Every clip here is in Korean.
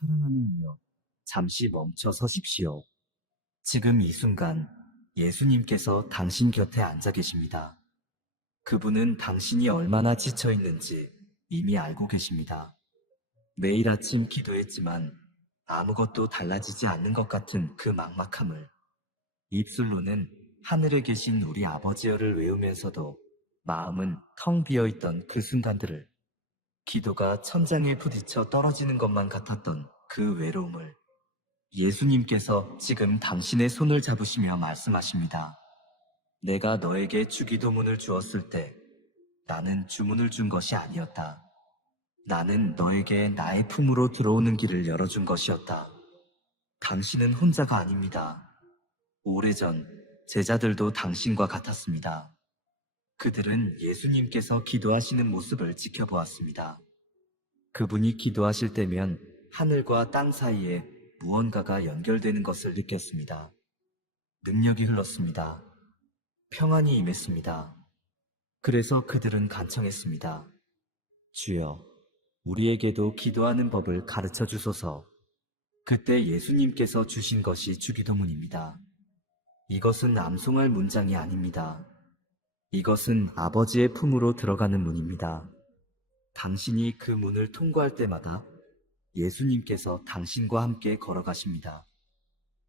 사랑하는 이여, 잠시 멈춰 서십시오. 지금 이 순간 예수님께서 당신 곁에 앉아 계십니다. 그분은 당신이 얼마나 지쳐 있는지 이미 알고 계십니다. 매일 아침 기도했지만 아무것도 달라지지 않는 것 같은 그 막막함을 입술로는 하늘에 계신 우리 아버지여를 외우면서도 마음은 텅 비어있던 그 순간들을 기도가 천장에 부딪혀 떨어지는 것만 같았던 그 외로움을 예수님께서 지금 당신의 손을 잡으시며 말씀하십니다. 내가 너에게 주기도문을 주었을 때 나는 주문을 준 것이 아니었다. 나는 너에게 나의 품으로 들어오는 길을 열어준 것이었다. 당신은 혼자가 아닙니다. 오래전 제자들도 당신과 같았습니다. 그들은 예수님께서 기도하시는 모습을 지켜보았습니다. 그분이 기도하실 때면 하늘과 땅 사이에 무언가가 연결되는 것을 느꼈습니다. 능력이 흘렀습니다. 평안이 임했습니다. 그래서 그들은 간청했습니다. 주여, 우리에게도 기도하는 법을 가르쳐 주소서. 그때 예수님께서 주신 것이 주기도문입니다. 이것은 암송할 문장이 아닙니다. 이것은 아버지의 품으로 들어가는 문입니다. 당신이 그 문을 통과할 때마다 예수님께서 당신과 함께 걸어가십니다.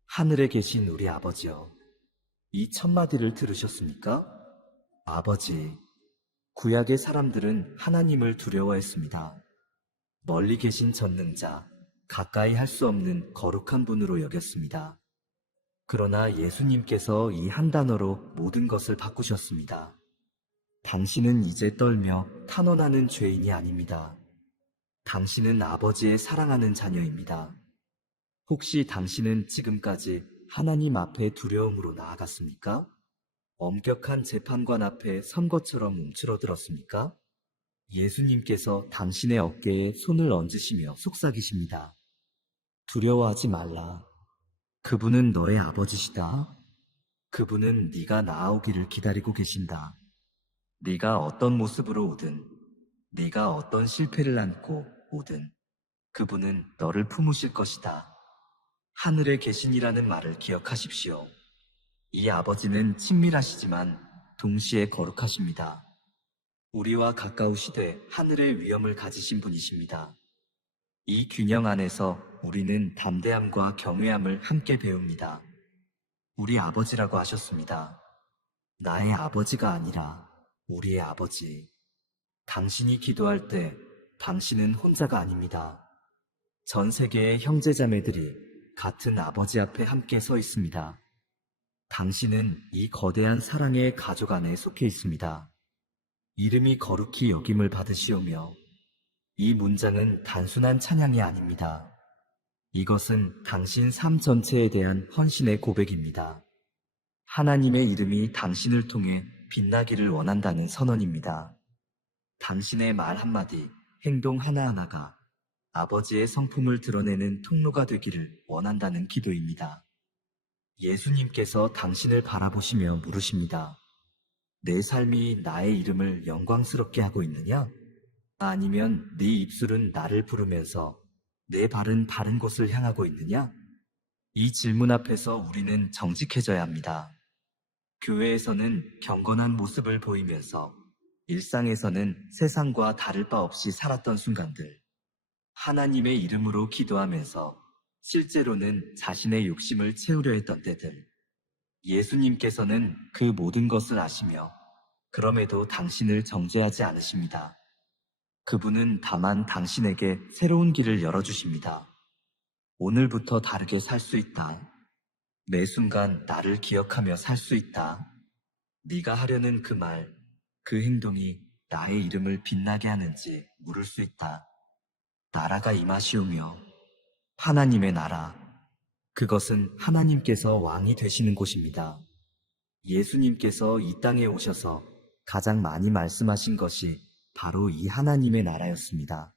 하늘에 계신 우리 아버지여, 이 첫마디를 들으셨습니까? 아버지. 구약의 사람들은 하나님을 두려워했습니다. 멀리 계신 전능자, 가까이 할 수 없는 거룩한 분으로 여겼습니다. 그러나 예수님께서 이 한 단어로 모든 것을 바꾸셨습니다. 당신은 이제 떨며 탄원하는 죄인이 아닙니다. 당신은 아버지의 사랑하는 자녀입니다. 혹시 당신은 지금까지 하나님 앞에 두려움으로 나아갔습니까? 엄격한 재판관 앞에 선 것처럼 움츠러들었습니까? 예수님께서 당신의 어깨에 손을 얹으시며 속삭이십니다. 두려워하지 말라. 그분은 너의 아버지시다. 그분은 네가 나아오기를 기다리고 계신다. 네가 어떤 모습으로 오든, 네가 어떤 실패를 안고 오든 그분은 너를 품으실 것이다. 하늘에 계신이라는 말을 기억하십시오. 이 아버지는 친밀하시지만 동시에 거룩하십니다. 우리와 가까우시되 하늘의 위엄을 가지신 분이십니다. 이 균형 안에서 우리는 담대함과 경외함을 함께 배웁니다. 우리 아버지라고 하셨습니다. 나의 아버지가 아니라 우리의 아버지. 당신이 기도할 때 당신은 혼자가 아닙니다. 전 세계의 형제자매들이 같은 아버지 앞에 함께 서 있습니다. 당신은 이 거대한 사랑의 가족 안에 속해 있습니다. 이름이 거룩히 여김을 받으시오며 이 문장은 단순한 찬양이 아닙니다. 이것은 당신 삶 전체에 대한 헌신의 고백입니다. 하나님의 이름이 당신을 통해 빛나기를 원한다는 선언입니다. 당신의 말 한마디, 행동 하나하나가 아버지의 성품을 드러내는 통로가 되기를 원한다는 기도입니다. 예수님께서 당신을 바라보시며 물으십니다. 내 삶이 나의 이름을 영광스럽게 하고 있느냐? 아니면 네 입술은 나를 부르면서 내 발은 바른 곳을 향하고 있느냐? 이 질문 앞에서 우리는 정직해져야 합니다. 교회에서는 경건한 모습을 보이면서 일상에서는 세상과 다를 바 없이 살았던 순간들, 하나님의 이름으로 기도하면서 실제로는 자신의 욕심을 채우려 했던 때들, 예수님께서는 그 모든 것을 아시며 그럼에도 당신을 정죄하지 않으십니다. 그분은 다만 당신에게 새로운 길을 열어주십니다. 오늘부터 다르게 살 수 있다. 매 순간 나를 기억하며 살 수 있다. 네가 하려는 그 말, 그 행동이 나의 이름을 빛나게 하는지 물을 수 있다. 나라가 임하시오며 하나님의 나라, 그것은 하나님께서 왕이 되시는 곳입니다. 예수님께서 이 땅에 오셔서 가장 많이 말씀하신 것이 바로 이 하나님의 나라였습니다.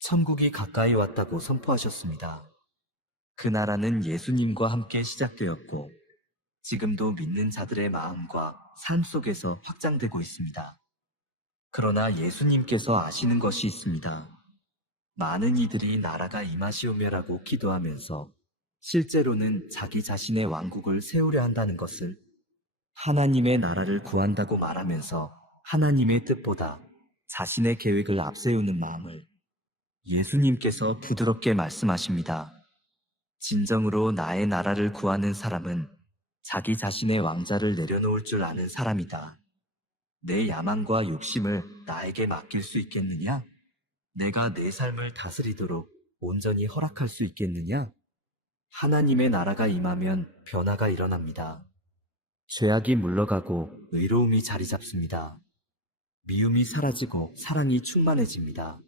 천국이 가까이 왔다고 선포하셨습니다. 그 나라는 예수님과 함께 시작되었고 지금도 믿는 자들의 마음과 삶 속에서 확장되고 있습니다. 그러나 예수님께서 아시는 것이 있습니다. 많은 이들이 나라가 임하시오며라고 기도하면서 실제로는 자기 자신의 왕국을 세우려 한다는 것을, 하나님의 나라를 구한다고 말하면서 하나님의 뜻보다 자신의 계획을 앞세우는 마음을 예수님께서 부드럽게 말씀하십니다. 진정으로 나의 나라를 구하는 사람은 자기 자신의 왕자를 내려놓을 줄 아는 사람이다. 내 야망과 욕심을 나에게 맡길 수 있겠느냐? 내가 내 삶을 다스리도록 온전히 허락할 수 있겠느냐? 하나님의 나라가 임하면 변화가 일어납니다. 죄악이 물러가고 의로움이 자리 잡습니다. 미움이 사라지고 사랑이 충만해집니다.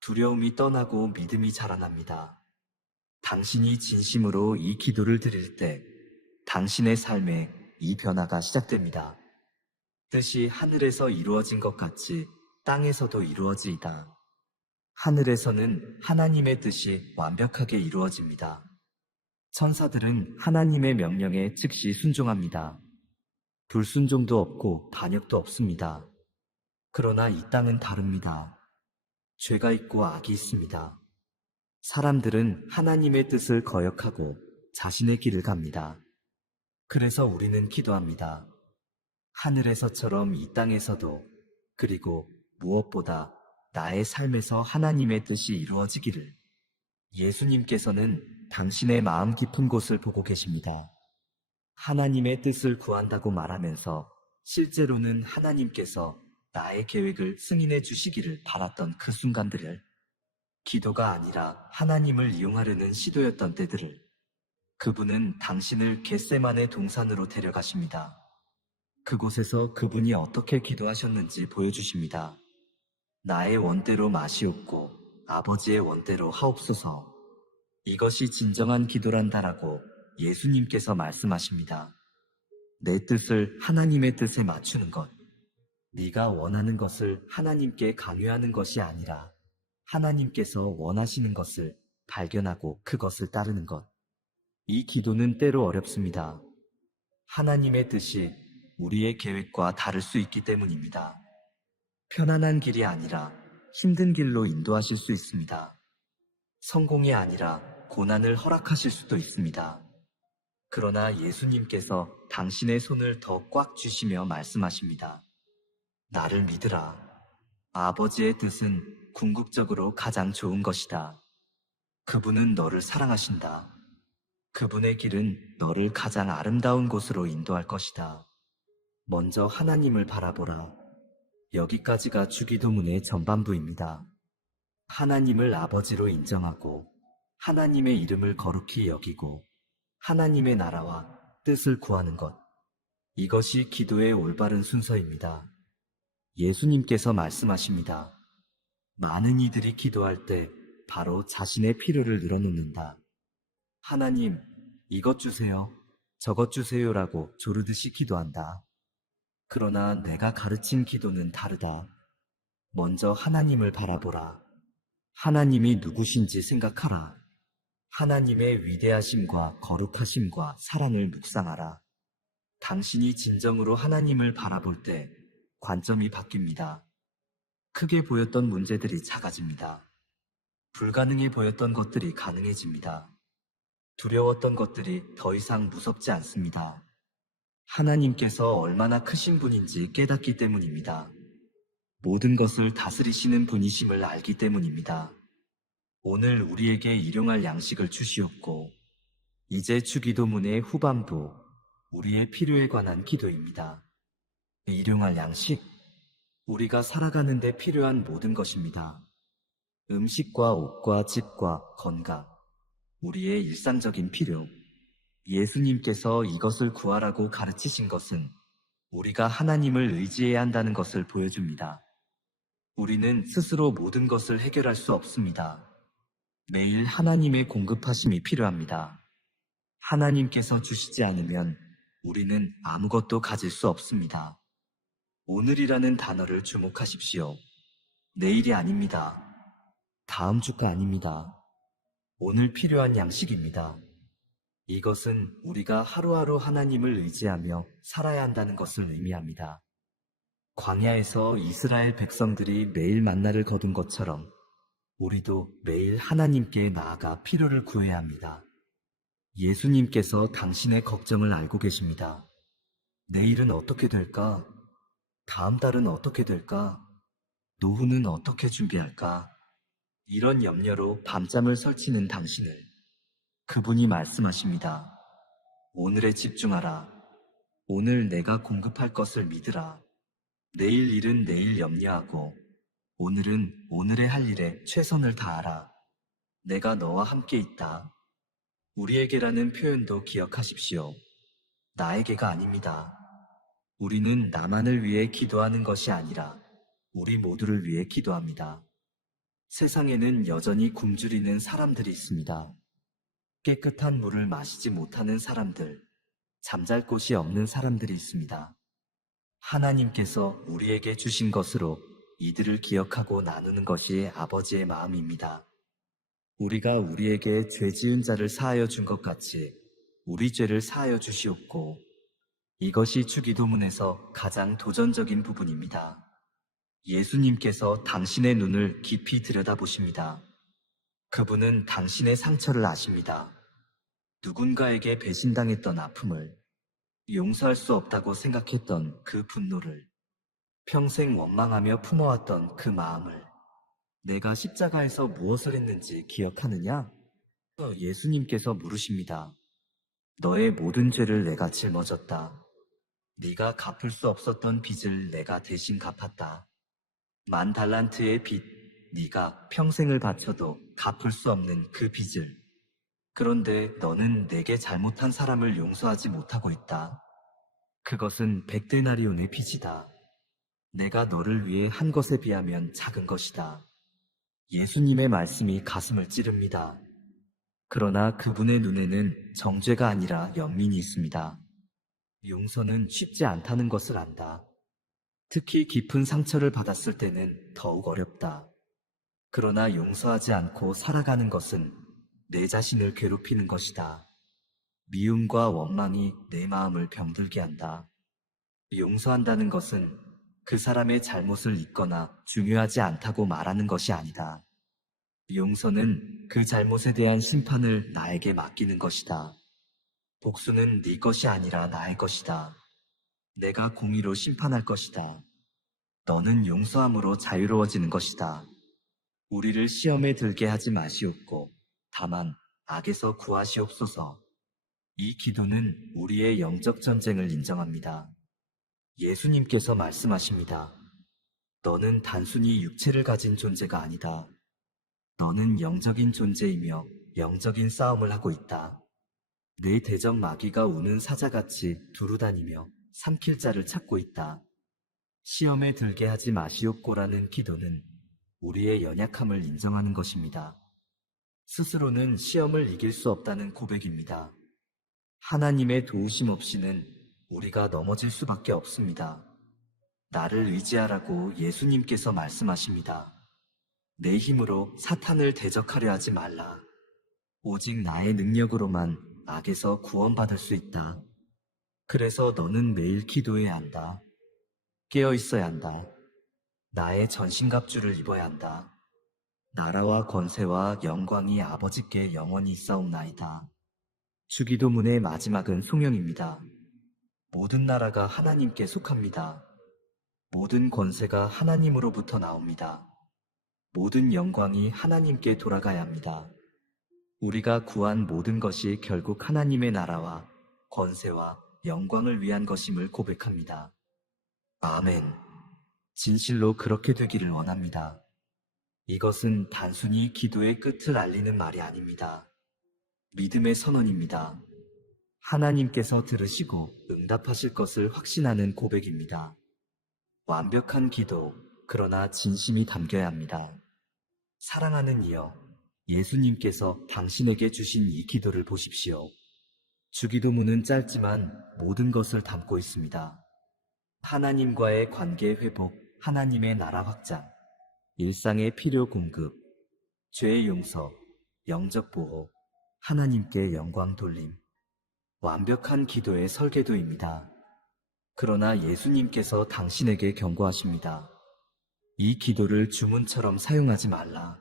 두려움이 떠나고 믿음이 자라납니다. 당신이 진심으로 이 기도를 드릴 때 당신의 삶에 이 변화가 시작됩니다. 뜻이 하늘에서 이루어진 것 같이 땅에서도 이루어지이다. 하늘에서는 하나님의 뜻이 완벽하게 이루어집니다. 천사들은 하나님의 명령에 즉시 순종합니다. 불순종도 없고 반역도 없습니다. 그러나 이 땅은 다릅니다. 죄가 있고 악이 있습니다. 사람들은 하나님의 뜻을 거역하고 자신의 길을 갑니다. 그래서 우리는 기도합니다. 하늘에서처럼 이 땅에서도, 그리고 무엇보다 나의 삶에서 하나님의 뜻이 이루어지기를. 예수님께서는 당신의 마음 깊은 곳을 보고 계십니다. 하나님의 뜻을 구한다고 말하면서 실제로는 하나님께서 나의 계획을 승인해 주시기를 바랐던 그 순간들을, 기도가 아니라 하나님을 이용하려는 시도였던 때들을, 그분은 당신을 겟세만의 동산으로 데려가십니다. 그곳에서 그분이 어떻게 기도하셨는지 보여주십니다. 나의 원대로 마시옵고 아버지의 원대로 하옵소서. 이것이 진정한 기도란다라고 예수님께서 말씀하십니다. 내 뜻을 하나님의 뜻에 맞추는 것. 네가 원하는 것을 하나님께 강요하는 것이 아니라 하나님께서 원하시는 것을 발견하고 그것을 따르는 것. 이 기도는 때로 어렵습니다. 하나님의 뜻이 우리의 계획과 다를 수 있기 때문입니다. 편안한 길이 아니라 힘든 길로 인도하실 수 있습니다. 성공이 아니라 고난을 허락하실 수도 있습니다. 그러나 예수님께서 당신의 손을 더 꽉 쥐시며 말씀하십니다. 나를 믿으라. 아버지의 뜻은 궁극적으로 가장 좋은 것이다. 그분은 너를 사랑하신다. 그분의 길은 너를 가장 아름다운 곳으로 인도할 것이다. 먼저 하나님을 바라보라. 여기까지가 주기도문의 전반부입니다. 하나님을 아버지로 인정하고 하나님의 이름을 거룩히 여기고 하나님의 나라와 뜻을 구하는 것. 이것이 기도의 올바른 순서입니다. 예수님께서 말씀하십니다. 많은 이들이 기도할 때 바로 자신의 필요를 늘어놓는다. 하나님, 이것 주세요, 저것 주세요라고 조르듯이 기도한다. 그러나 내가 가르친 기도는 다르다. 먼저 하나님을 바라보라. 하나님이 누구신지 생각하라. 하나님의 위대하심과 거룩하심과 사랑을 묵상하라. 당신이 진정으로 하나님을 바라볼 때 관점이 바뀝니다. 크게 보였던 문제들이 작아집니다. 불가능해 보였던 것들이 가능해집니다. 두려웠던 것들이 더 이상 무섭지 않습니다. 하나님께서 얼마나 크신 분인지 깨닫기 때문입니다. 모든 것을 다스리시는 분이심을 알기 때문입니다. 오늘 우리에게 일용할 양식을 주시옵고, 이제 주기도문의 후반부, 우리의 필요에 관한 기도입니다. 일용할 양식, 우리가 살아가는 데 필요한 모든 것입니다. 음식과 옷과 집과 건강, 우리의 일상적인 필요. 예수님께서 이것을 구하라고 가르치신 것은 우리가 하나님을 의지해야 한다는 것을 보여줍니다. 우리는 스스로 모든 것을 해결할 수 없습니다. 매일 하나님의 공급하심이 필요합니다. 하나님께서 주시지 않으면 우리는 아무것도 가질 수 없습니다. 오늘이라는 단어를 주목하십시오. 내일이 아닙니다. 다음 주가 아닙니다. 오늘 필요한 양식입니다. 이것은 우리가 하루하루 하나님을 의지하며 살아야 한다는 것을 의미합니다. 광야에서 이스라엘 백성들이 매일 만나를 거둔 것처럼 우리도 매일 하나님께 나아가 필요를 구해야 합니다. 예수님께서 당신의 걱정을 알고 계십니다. 내일은 어떻게 될까? 다음 달은 어떻게 될까? 노후는 어떻게 준비할까? 이런 염려로 밤잠을 설치는 당신을 그분이 말씀하십니다. 오늘에 집중하라. 오늘 내가 공급할 것을 믿으라. 내일 일은 내일 염려하고 오늘은 오늘의 할 일에 최선을 다하라. 내가 너와 함께 있다. 우리에게라는 표현도 기억하십시오. 나에게가 아닙니다. 우리는 나만을 위해 기도하는 것이 아니라 우리 모두를 위해 기도합니다. 세상에는 여전히 굶주리는 사람들이 있습니다. 깨끗한 물을 마시지 못하는 사람들, 잠잘 곳이 없는 사람들이 있습니다. 하나님께서 우리에게 주신 것으로 이들을 기억하고 나누는 것이 아버지의 마음입니다. 우리가 우리에게 죄 지은 자를 사하여 준 것 같이 우리 죄를 사하여 주시옵고, 이것이 주기도문에서 가장 도전적인 부분입니다. 예수님께서 당신의 눈을 깊이 들여다보십니다. 그분은 당신의 상처를 아십니다. 누군가에게 배신당했던 아픔을, 용서할 수 없다고 생각했던 그 분노를, 평생 원망하며 품어왔던 그 마음을, 내가 십자가에서 무엇을 했는지 기억하느냐? 예수님께서 물으십니다. 너의 모든 죄를 내가 짊어졌다. 네가 갚을 수 없었던 빚을 내가 대신 갚았다. 10,000달란트의 빚, 네가 평생을 바쳐도 갚을 수 없는 그 빚을. 그런데 너는 내게 잘못한 사람을 용서하지 못하고 있다. 그것은 100데나리온의 빚이다. 내가 너를 위해 한 것에 비하면 작은 것이다. 예수님의 말씀이 가슴을 찌릅니다. 그러나 그분의 눈에는 정죄가 아니라 연민이 있습니다. 용서는 쉽지 않다는 것을 안다. 특히 깊은 상처를 받았을 때는 더욱 어렵다. 그러나 용서하지 않고 살아가는 것은 내 자신을 괴롭히는 것이다. 미움과 원망이 내 마음을 병들게 한다. 용서한다는 것은 그 사람의 잘못을 잊거나 중요하지 않다고 말하는 것이 아니다. 용서는 그 잘못에 대한 심판을 나에게 맡기는 것이다. 복수는 네 것이 아니라 나의 것이다. 내가 공의로 심판할 것이다. 너는 용서함으로 자유로워지는 것이다. 우리를 시험에 들게 하지 마시옵고 다만 악에서 구하시옵소서. 이 기도는 우리의 영적 전쟁을 인정합니다. 예수님께서 말씀하십니다. 너는 단순히 육체를 가진 존재가 아니다. 너는 영적인 존재이며 영적인 싸움을 하고 있다. 내 대적 마귀가 우는 사자같이 두루다니며 삼킬 자를 찾고 있다. 시험에 들게 하지 마시옵고라는 기도는 우리의 연약함을 인정하는 것입니다. 스스로는 시험을 이길 수 없다는 고백입니다. 하나님의 도우심 없이는 우리가 넘어질 수밖에 없습니다. 나를 의지하라고 예수님께서 말씀하십니다. 내 힘으로 사탄을 대적하려 하지 말라. 오직 나의 능력으로만 악에서 구원받을 수 있다. 그래서 너는 매일 기도해야 한다. 깨어 있어야 한다. 나의 전신갑주를 입어야 한다. 나라와 권세와 영광이 아버지께 영원히 있사옵나이다. 주기도문의 마지막은 송영입니다. 모든 나라가 하나님께 속합니다. 모든 권세가 하나님으로부터 나옵니다. 모든 영광이 하나님께 돌아가야 합니다. 우리가 구한 모든 것이 결국 하나님의 나라와 권세와 영광을 위한 것임을 고백합니다. 아멘. 진실로 그렇게 되기를 원합니다. 이것은 단순히 기도의 끝을 알리는 말이 아닙니다. 믿음의 선언입니다. 하나님께서 들으시고 응답하실 것을 확신하는 고백입니다. 완벽한 기도, 그러나 진심이 담겨야 합니다. 사랑하는 이여, 예수님께서 당신에게 주신 이 기도를 보십시오. 주기도문은 짧지만 모든 것을 담고 있습니다. 하나님과의 관계 회복, 하나님의 나라 확장, 일상의 필요 공급, 죄의 용서, 영적 보호, 하나님께 영광 돌림, 완벽한 기도의 설계도입니다. 그러나 예수님께서 당신에게 경고하십니다. 이 기도를 주문처럼 사용하지 말라.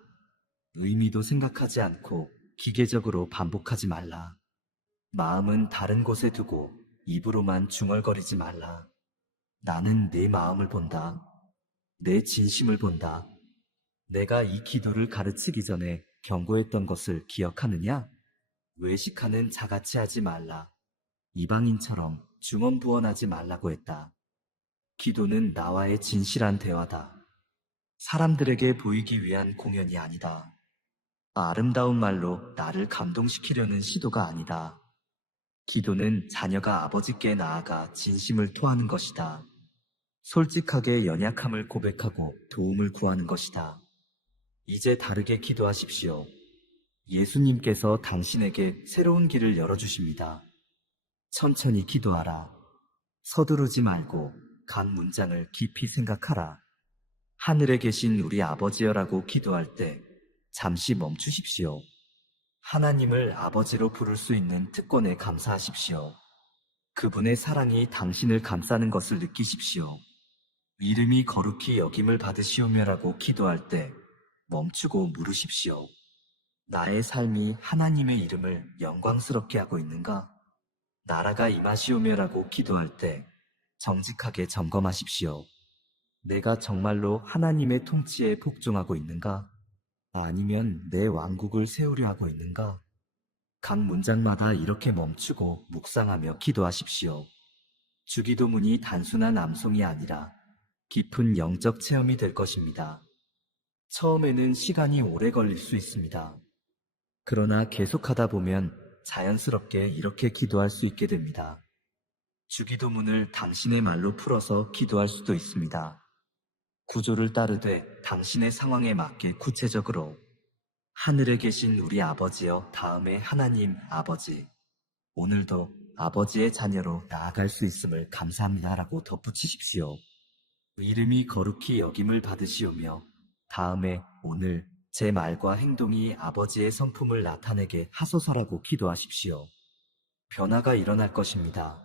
의미도 생각하지 않고 기계적으로 반복하지 말라. 마음은 다른 곳에 두고 입으로만 중얼거리지 말라. 나는 내 마음을 본다. 내 진심을 본다. 내가 이 기도를 가르치기 전에 경고했던 것을 기억하느냐? 외식하는 자같이 하지 말라. 이방인처럼 중언부언하지 말라고 했다. 기도는 나와의 진실한 대화다. 사람들에게 보이기 위한 공연이 아니다. 아름다운 말로 나를 감동시키려는 시도가 아니다. 기도는 자녀가 아버지께 나아가 진심을 토하는 것이다. 솔직하게 연약함을 고백하고 도움을 구하는 것이다. 이제 다르게 기도하십시오. 예수님께서 당신에게 새로운 길을 열어주십니다. 천천히 기도하라. 서두르지 말고 각 문장을 깊이 생각하라. 하늘에 계신 우리 아버지여라고 기도할 때 잠시 멈추십시오. 하나님을 아버지로 부를 수 있는 특권에 감사하십시오. 그분의 사랑이 당신을 감싸는 것을 느끼십시오. 이름이 거룩히 여김을 받으시오며라고 기도할 때 멈추고 물으십시오. 나의 삶이 하나님의 이름을 영광스럽게 하고 있는가? 나라가 임하시오며라고 기도할 때 정직하게 점검하십시오. 내가 정말로 하나님의 통치에 복종하고 있는가? 아니면 내 왕국을 세우려 하고 있는가? 각 문장마다 이렇게 멈추고 묵상하며 기도하십시오. 주기도문이 단순한 암송이 아니라 깊은 영적 체험이 될 것입니다. 처음에는 시간이 오래 걸릴 수 있습니다. 그러나 계속하다 보면 자연스럽게 이렇게 기도할 수 있게 됩니다. 주기도문을 당신의 말로 풀어서 기도할 수도 있습니다. 구조를 따르되 당신의 상황에 맞게 구체적으로 하늘에 계신 우리 아버지여 다음에 하나님 아버지 오늘도 아버지의 자녀로 나아갈 수 있음을 감사합니다라고 덧붙이십시오. 이름이 거룩히 여김을 받으시오며 다음에 오늘 제 말과 행동이 아버지의 성품을 나타내게 하소서라고 기도하십시오. 변화가 일어날 것입니다.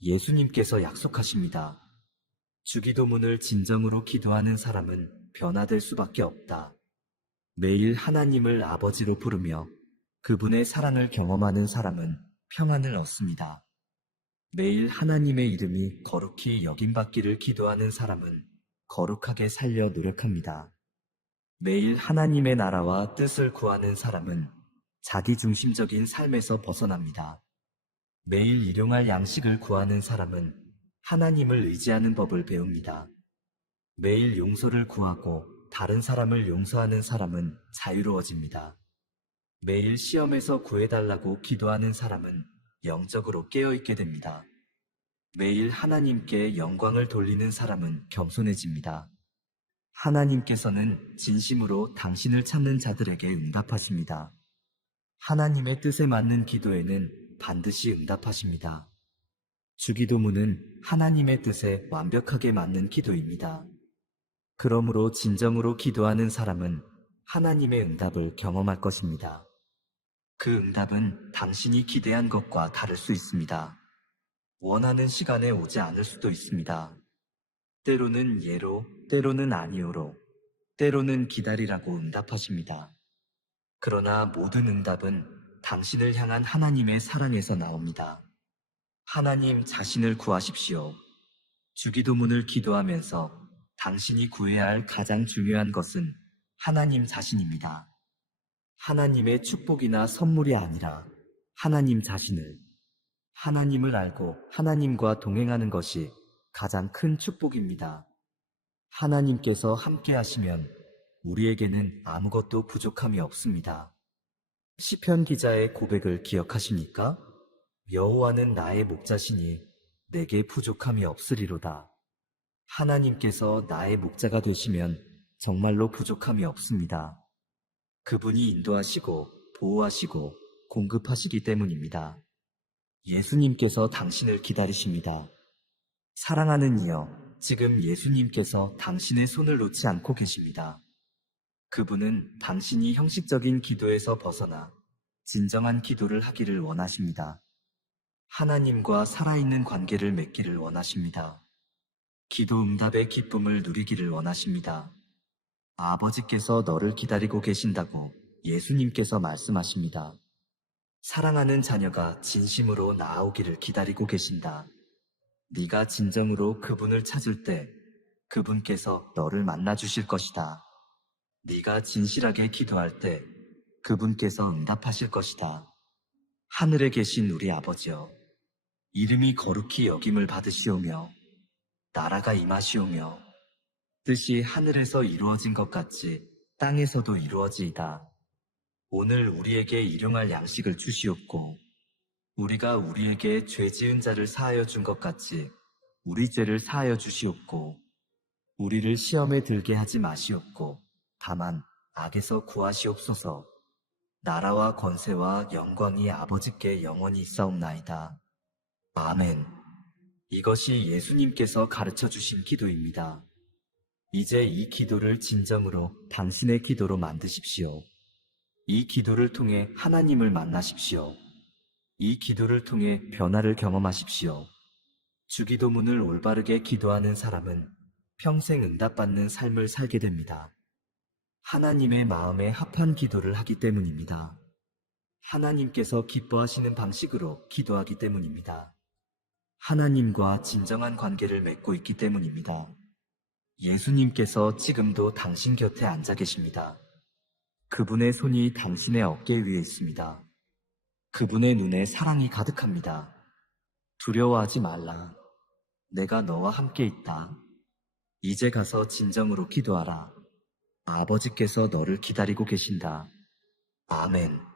예수님께서 약속하십니다. 주기도문을 진정으로 기도하는 사람은 변화될 수밖에 없다. 매일 하나님을 아버지로 부르며 그분의 사랑을 경험하는 사람은 평안을 얻습니다. 매일 하나님의 이름이 거룩히 여김받기를 기도하는 사람은 거룩하게 살려 노력합니다. 매일 하나님의 나라와 뜻을 구하는 사람은 자기중심적인 삶에서 벗어납니다. 매일 일용할 양식을 구하는 사람은 하나님을 의지하는 법을 배웁니다. 매일 용서를 구하고 다른 사람을 용서하는 사람은 자유로워집니다. 매일 시험에서 구해달라고 기도하는 사람은 영적으로 깨어있게 됩니다. 매일 하나님께 영광을 돌리는 사람은 겸손해집니다. 하나님께서는 진심으로 당신을 찾는 자들에게 응답하십니다. 하나님의 뜻에 맞는 기도에는 반드시 응답하십니다. 주기도문은 하나님의 뜻에 완벽하게 맞는 기도입니다. 그러므로 진정으로 기도하는 사람은 하나님의 응답을 경험할 것입니다. 그 응답은 당신이 기대한 것과 다를 수 있습니다. 원하는 시간에 오지 않을 수도 있습니다. 때로는 예로, 때로는 아니오로, 때로는 기다리라고 응답하십니다. 그러나 모든 응답은 당신을 향한 하나님의 사랑에서 나옵니다. 하나님 자신을 구하십시오. 주기도문을 기도하면서 당신이 구해야 할 가장 중요한 것은 하나님 자신입니다. 하나님의 축복이나 선물이 아니라 하나님 자신을, 하나님을 알고 하나님과 동행하는 것이 가장 큰 축복입니다. 하나님께서 함께 하시면 우리에게는 아무것도 부족함이 없습니다. 시편 기자의 고백을 기억하십니까? 여호와는 나의 목자시니 내게 부족함이 없으리로다. 하나님께서 나의 목자가 되시면 정말로 부족함이 없습니다. 그분이 인도하시고 보호하시고 공급하시기 때문입니다. 예수님께서 당신을 기다리십니다. 사랑하는 이여, 지금 예수님께서 당신의 손을 놓지 않고 계십니다. 그분은 당신이 형식적인 기도에서 벗어나 진정한 기도를 하기를 원하십니다. 하나님과 살아있는 관계를 맺기를 원하십니다. 기도 응답의 기쁨을 누리기를 원하십니다. 아버지께서 너를 기다리고 계신다고 예수님께서 말씀하십니다. 사랑하는 자녀가 진심으로 나아오기를 기다리고 계신다. 네가 진정으로 그분을 찾을 때 그분께서 너를 만나 주실 것이다. 네가 진실하게 기도할 때 그분께서 응답하실 것이다. 하늘에 계신 우리 아버지여, 이름이 거룩히 여김을 받으시오며 나라가 임하시오며 뜻이 하늘에서 이루어진 것 같이 땅에서도 이루어지이다. 오늘 우리에게 일용할 양식을 주시옵고 우리가 우리에게 죄 지은 자를 사하여 준 것 같이 우리 죄를 사하여 주시옵고 우리를 시험에 들게 하지 마시옵고 다만 악에서 구하시옵소서. 나라와 권세와 영광이 아버지께 영원히 있사옵나이다. 아멘. 이것이 예수님께서 가르쳐 주신 기도입니다. 이제 이 기도를 진정으로 당신의 기도로 만드십시오. 이 기도를 통해 하나님을 만나십시오. 이 기도를 통해 변화를 경험하십시오. 주기도문을 올바르게 기도하는 사람은 평생 응답받는 삶을 살게 됩니다. 하나님의 마음에 합한 기도를 하기 때문입니다. 하나님께서 기뻐하시는 방식으로 기도하기 때문입니다. 하나님과 진정한 관계를 맺고 있기 때문입니다. 예수님께서 지금도 당신 곁에 앉아 계십니다. 그분의 손이 당신의 어깨 위에 있습니다. 그분의 눈에 사랑이 가득합니다. 두려워하지 말라. 내가 너와 함께 있다. 이제 가서 진정으로 기도하라. 아버지께서 너를 기다리고 계신다. 아멘.